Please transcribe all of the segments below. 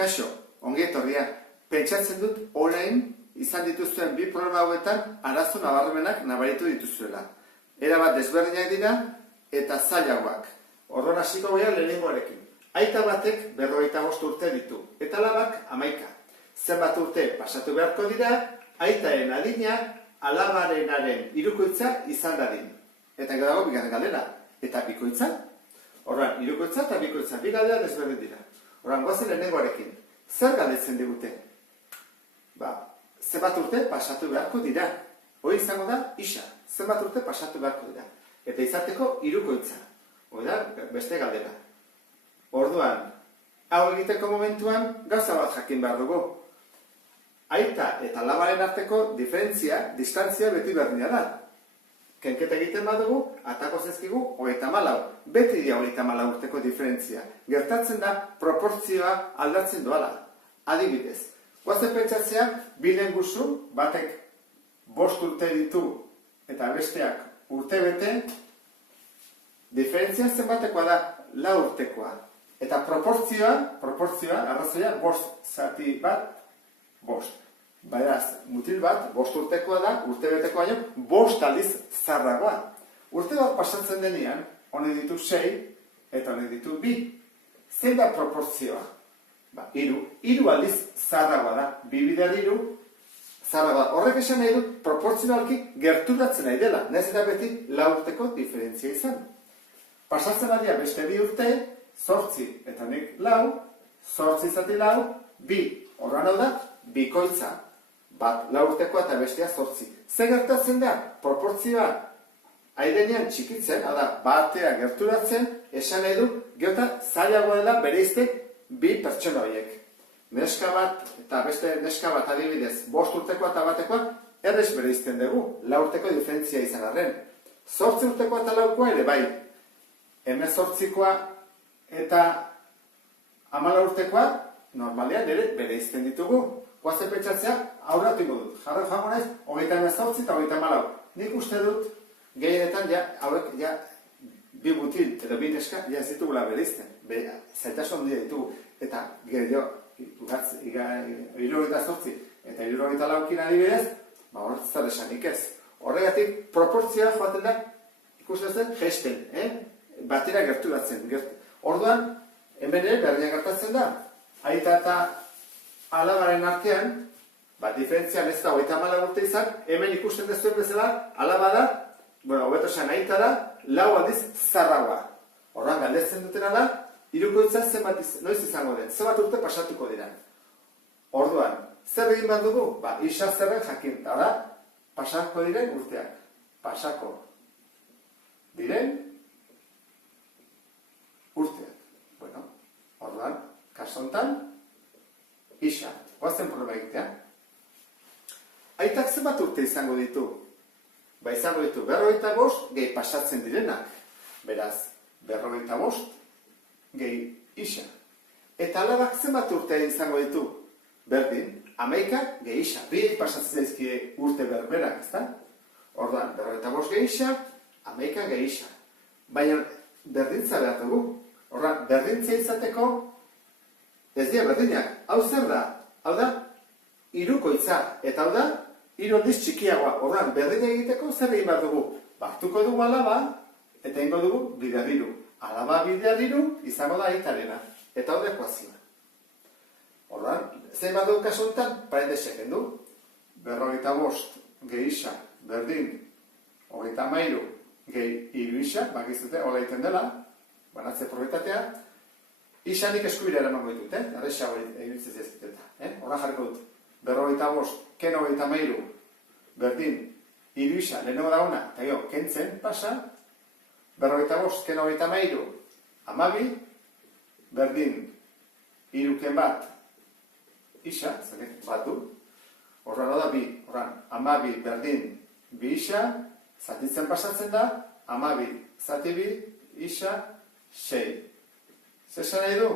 Kaixo, ongi etorria, pentsatzen dut orain izan dituzuen bi programa hauetan arazo nabarmenak nabaritu dituzuela. Erabat desberdinak dira eta zailagoak. Orduan hasiko gara lehenengoarekin. Aita batek 55 urte ditu, eta alabak 11. Zenbat urte pasatu beharko dira, aitaren adina alabarenaren hirukoitza izan dadin. Eta gero dago bigarren galdera. Eta bikoitza? Orduan, hirukoitza eta bikoitza, bi galdera desberdin dira. Orduan, goazen lehenengoarekin. Zer galdetzen digute? Zenbat urte pasatu beharko dira. Hori izango da, isa. Zenbat urte pasatu beharko dira. Eta izateko hirukoitza. Hori da, beste galdera. Orduan, hau egiteko momentuan, gauza bat jakin behar dugu. Aita eta alabaren arteko diferentzia, distantzia beti berdina da. Kenketa egiten badugu, atako zezkigu 34. Beti dira 34 urteko diferentzia. Gertatzen da, proportzioa aldatzen doala. Adibidez, guazen pentsatzea, bilen guzu, batek 5 urte ditu eta besteak urte bete, diferentzia zenbatekoa da 4 urtekoa. Eta proportzioa, arrazoia, 5 zati bat, 5. Beraz, mutil bat, 5 urtekoa da, urte betekoa baino, 5 aldiz zarragoa. Urte bat pasatzen denean, honek ditu 6, eta honek ditu 2. Zein da proportzioa? 3 aldiz zarragoa da, 2 bider 3, zarragoa. Horrek esan nahi du, proportzionalki gerturatzen nahi dela, nahiz eta beti 4 urteko diferentzia izan. Pasatzen badia beste 2 urte, 8 eta honek 4, 8 zati 4, 2. Horran hau da, bikoitza. Bat 4 urtekoa eta bestea 8. Zer gertatzen da? Proportzioa aidenean txikitzen, da, batea gerturatzen, esan nahi du, geota zailagoa dela bereizte 2 pertsona horiek. Neska bat eta beste neska bat adibidez, 5 urtekoa eta batekoa, errez bereizten dugu, 4 urteko diferentzia izan arren. 8 urtekoa eta 4koa ere bai. 18koa eta 14 urtekoa, normalean ere bereizten ditugu. Guazen pentsatzea, aurratu ingo dut. Jarra jango naiz, 28 eta 34. Nik uste dut, gehienetan, hauek, 2 mutil edo 2 neska, ez ditugula bereizten. Zaitasun handia ditugu. Eta gero, 78 eta 74 adibidez, horretz zer esanik ez. Horregatik, proportzioa joaten da, ikusten zen, gesten, batera gerturatzen. Orduan, hemen ere, berdina gertatzen da. Aita eta alabaren artean, diferentzian ez da 34 urte izan, hemen ikusten dezuen bezala, alaba da, hobeto esan aita da, 4 aldiz zarragoa. Horran galdetzen dutena da, hirukoitza noiz izango den, zenbat urte pasatuko diran. Orduan, zer egin behar dugu? Isa zerren jakin, da, pasako diren urteak. Pasako diren urteak. Orduan, kasontan, isa, guazen problema egitea. Aitak zenbat urte izango ditu? Izango ditu 55 gehi pasatzen direnak. Beraz, 55 gehi isa. Eta alabak zenbat urte izango ditu? Berdin, 11 gehi isa. Bi pasatzen zaizkie urte berberak, ezta? Orduan, 55 gehi isa, 11 gehi isa. Baina, berdintza behar dugu. Orduan, berdintzia izateko, ez dira berdinak. Hau zer da? Hau da, hirukoitza. Eta hau da, 3 aldiz txikiagoa. Orduan, berdina egiteko zer egin behar dugu? Hartuko dugu alaba, eta ingo dugu bider 3. Alaba bider 3 izango da aitarena. Eta hau da ekuazioa. Orduan, zein bat dugu kasu honetan, parentesek du. 55 gehi isa, berdin, 33 gehi 3 isa, bakizute, hola egiten dela, banatze probitatea, isanik eskubira eramango ditut, arresa hori egitzen zezkiteta. Horra jarriko dut, 55, ken 33, berdin, 3 isa, lehenengo da ona, eta gero, kentzen pasa, 55, ken 33, 12, berdin, 3 ken bat, isa, bat du, horra da 2, horran, 12, berdin, 2 isa, zatitzen pasatzen da, 12, zati 2, isa, 6. Zer nahi du?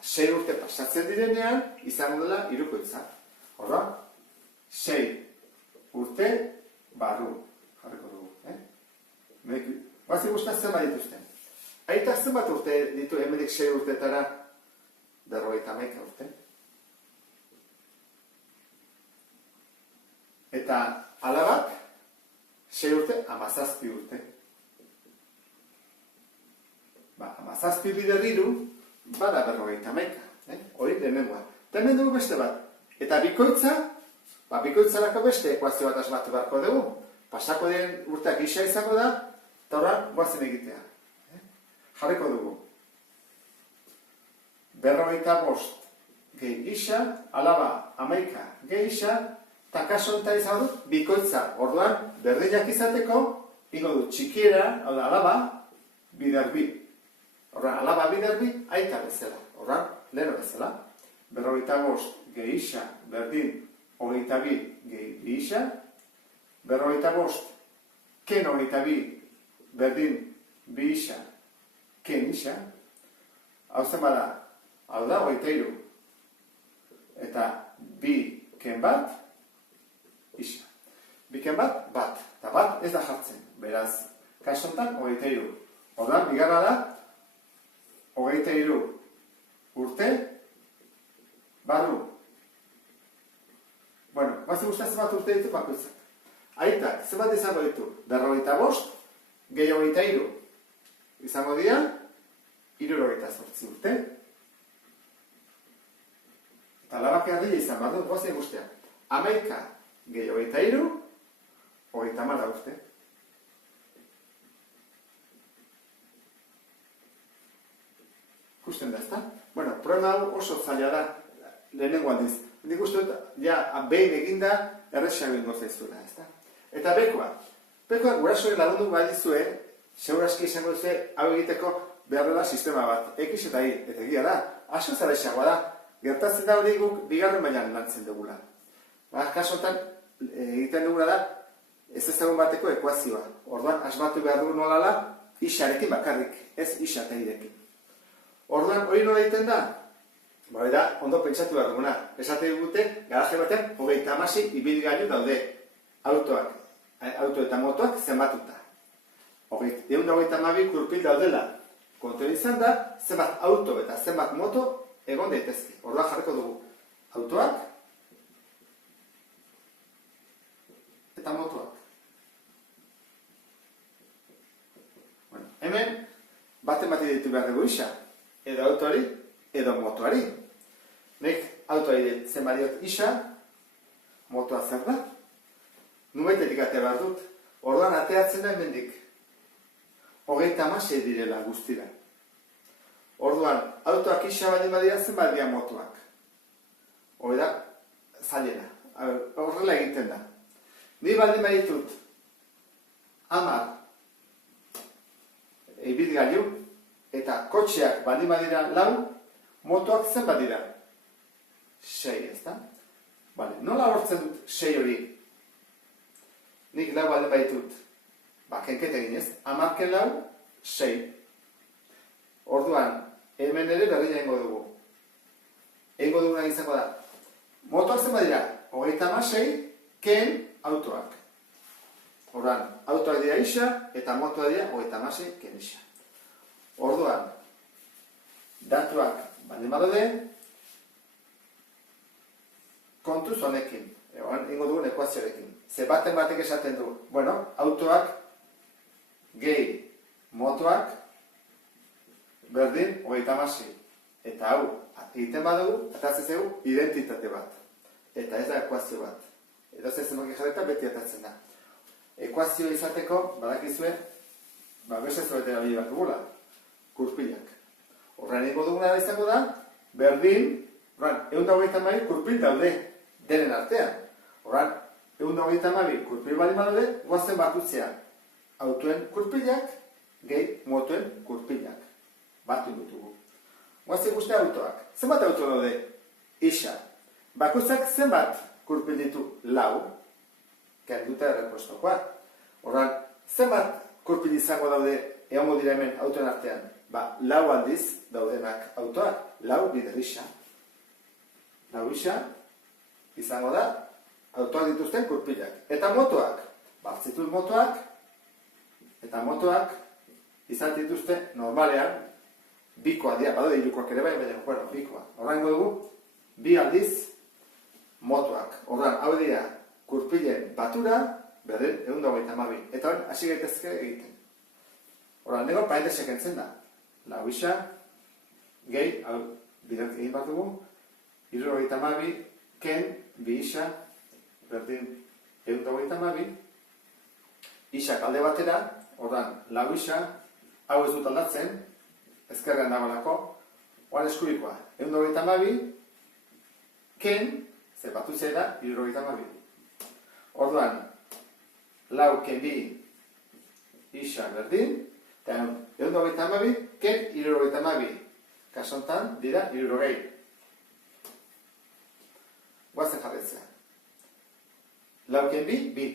6 urte pasatzen direnean, izango dela hirukoitza. Horra, 6 urte barru. Jarriko dugu. Bazi guztaz zenbat dituzten. Aitak zenbat urte ditu hemenik 6 urteetara? 51 urte. Eta alabak 6 urte, 17 urte. 17 bider 3, bada 51. Hori lehenengoa. Eta hemen dugu beste bat. Eta bikoitzarako beste ekuazio bat asmatu beharko dugu. Pasako den urteak isa izango da, eta horra guazen egitea. Jarriko dugu. 55 gehi isa, alaba 11 gehi isa, eta kaso honetan izan dut, bikoitza. Orduan, berdinak izateko, ingo dut txikiera, hau da, alaba, bider bi. Orduan, alaba bider bi, aita bezala. Orduan, leheno bezala. 55 gehi isa, berdin, 22 gehi bi isa. 55 ken 22, berdin, bi isa, ken isa. Hau zen bada, hau da, 23. Eta bi ken bat, isa. Bi ken bat, bat. Eta bat ez da jartzen. Beraz, kasontan, 23. Orduan, bigarra da, 23 urte, barru. Bueno, bazen guztien zenbat urte ditu bakoitzak. Aitak, zenbat izango ditu? 55, gehi 23. Izango dira, 78 urte. Eta alabak erdila izan badu, guazen guztiak. 11 gehi 23, 30 urte. Ikusten da, ezta? Bueno, problema hau oso zaila da, lehenengo aldiz. Nik uste dut, ja, behin eginda, errexak bingo zaizuela, ezta? Eta bekoa. Bekoa, gurasoen lagundu badizue, seguraski izango duzue, hau egiteko behar dela sistema bat. X eta Y, eta egia da, asko zara esagoa da. Gertatzen da hori guk bigarren mailan lantzen dugula. Kasotan egiten dugula da ez ezagun bateko ekuazioa. Orduan, asmatu behar dugu nolala isarekin bakarrik, ez isa eta irekin. Orduan, hori nola egiten da? Hori da, ondo pentsatu behar duguna. Esate dugute, garaje batean, 36 ibilgailu daude autoak. Auto eta motoak zenbatuta. 132 kurpil daudela. Kontuan izan da, zenbat auto eta zenbat moto egon daitezke. Orduan jarriko dugu autoak eta motoak. Bueno, hemen baten bati ditu behar dugu isa. Edo autoari, edo motoari. Nik autoari zenbat diot isa, motoa zer da. Numetetik atea behar dut. Orduan ateatzen da hemendik 36 direla guztira. Orduan, autoak isa baldin badira zenbat dira motoak. Hori da, zailena. Horrela egiten da. Ni baldin baditut 10 ibilgailu eta kotxeak baldin badira 4, motoak zenbat dira? 6, ezta? Bale, nola lortzen dut 6 hori? Nik 4 baldin baditut. Kenkete eginez, 10 ken 4, 6. Orduan, hemen ere berdina egingo dugu. Egingo duguna izango da. Motoak zenbat dira? 36 ken autoak. Orduan, autoak dira isa eta motoak dira 36 ken isa. Orduan, datuak baldin badaude, kontuz honekin. Egingo dugun ekuazioarekin. Ze baten batek esaten du, bueno, autoak gehi motoak berdin 36. Eta hau, egiten badugu, atatzen zegu identitate bat. Eta ez da ekuazio bat. Edo zenbaki jarreta beti atatzen da. Ekuazio izateko, badakizue, beste zerbait erabili bat dugula. Kurpilak. Horren egingo duguna da izango da, berdin, 122 kurpil daude denen artean. Horren, 122 kurpil bali badaude, guazen bakutzea. Autoen kurpilak, gehi motoen kurpilak. Batu dutugu. Guazen guzti autoak. Zenbat auto daude? Isa. Bakutzak zenbat kurpil ditu? 4. Kenduta errepostokoa. Horren, zenbat kurpil izango daude egongo dira hemen autoen artean? 4 aldiz daudenak autoak. 4 bider isa. 4 isa izango da autoak dituzten kurpilak. Eta motoak. Batzituz motoak. Eta motoak izan dituzte normalean bikoa dira, badaude hirukoak ere bai, baina, bikoa. Horrengo dugu, 2 aldiz motoak. Orduan, hau dira gurpilen batura, berdin, 122. Eta hori, hasi gaitezke egiten. Hora, nego parentesek entzen da. Lau isa, gehi, hau, bidant egin bat dugu, 72, ken, bi isa, berdin, 122, isak alde batera, ordan, lau isa, hau ez dut aldatzen, ezkerrean dagoelako, oan eskurikoa, 122, ken, ze batu zera, 72. Orduan, lau ken bi, isa berdin, eta 122, ken 72. Kasontan, dira, 60. Guazen jarretzea. Lau ken bi, bi.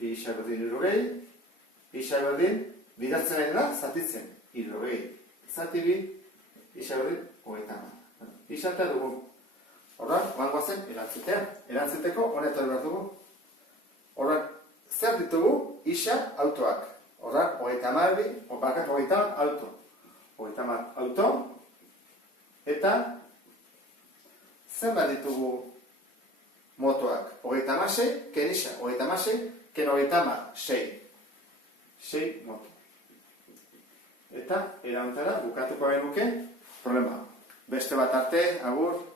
Bi isa berdin 60, isa berdin, bidatzen ari da, zatitzen, 60. Zati bi, isa berdin, 30. Isata dugu. Horran, oan guazen, erantzutea. Erantzuteko, honetan behar dugu. Horran, zer ditugu, isa autoak. Horran, 32, bakat 30 auto. 30 auto, eta zenbat ditugu motoak. 36, ken isa, 36, ken 36. 6 moto. Eta, erantara, bukatuko genuke, problema. Beste bat arte, agur.